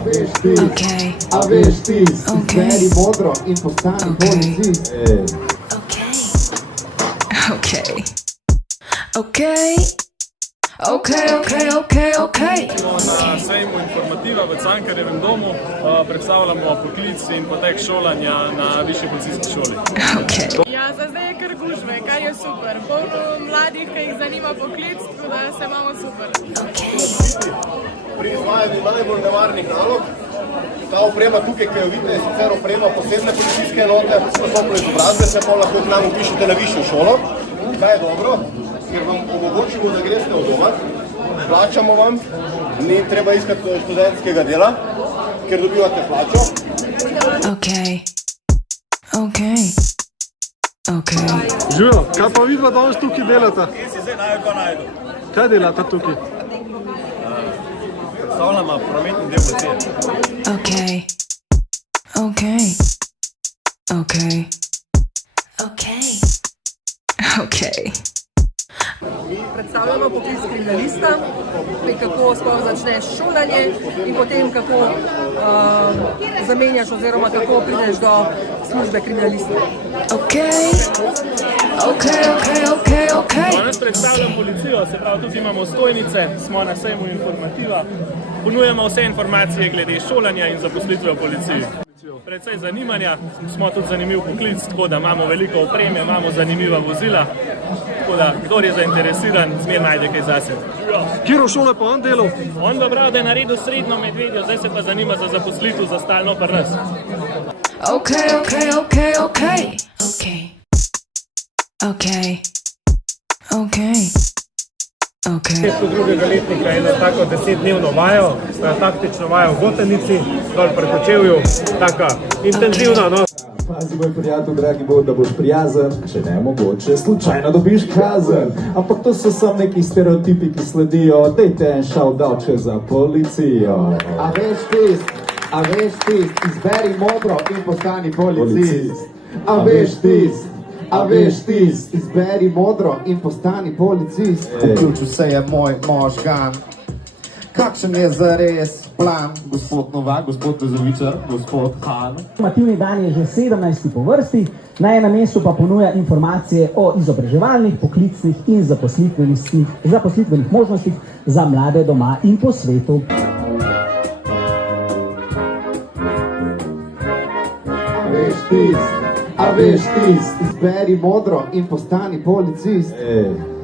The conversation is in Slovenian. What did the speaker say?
Okay. A veš ti, izberi modro in postani policist. Okay. Okay. Na sejmu Informativa v Cankarjevem domu predstavljamo poklic in potek šolanja na višji policijski šoli. Okay. Ja, za zdaj je kar gužve, kar je super. Polno mladih, ki jih zanima poklic, tako da se imamo super. Pri izvajanju najbolj nevarnih nalog. Ta oprema tukaj, ki jo vidite, je sicer oprema posebne policijske enote, postopno izobrazbe, se pa lahko k nam upišete na višjo šolo. Kaj je dobro, ker vam omogočimo, da greste od doma, plačamo vam, ni treba iskati študentskega dela, ker dobivate plačo. Živijo, kaj pa vidva danes tukaj delata? Kje si zdaj najdu? Kaj delata tukaj? Predstavljamo prometni del policije. Predstavljamo poklic kriminalista, kako sploh začneš šolanje in potem kako zamenjaš oziroma kako prideš do službe kriminalista. Danes predstavljam policijo, se pravi, tudi imamo stojnice, smo na sejmu Informativa. Ponujemo vse informacije glede šolanja in zaposlitve v policiji. Predvsej zanimanja, smo tudi zanimiv poklic, tako da imamo veliko opreme, imamo zanimiva vozila. Tako da, kdor je zainteresiran, zmer najde kaj zase. Kjero šole pa on delal? On pa prav, da je naredil srednjo Medvedjo, zdaj se pa zanima za zaposlitev za stalno pri nas. Do drugega letnika eno tako 10-dnevno vajo, taktično vajo v Gotenici, dol pri Kočevju, taka intenzivna, no. Pazi, moj prijatelj, dragi bod, da boš prijazen, če ne mogoče, slučajno dobiš kazen. Ampak to so samo neki stereotipi, ki sledijo, dejte en šavdavče za policijo. A veš tist, izberi modro in postani policist. A veš tist, izberi modro in postani policist. Vključil se je moj možgan. Kakšen je zares plan, gospod Novak, gospod Bezovičar, gospod Han? Informativni dan je že 17. po vrsti, na enem mestu pa ponuja informacije o izobraževalnih, poklicnih in zaposlitvenih možnostih za mlade doma in po svetu. A veš tist, izberi modro in postani policist.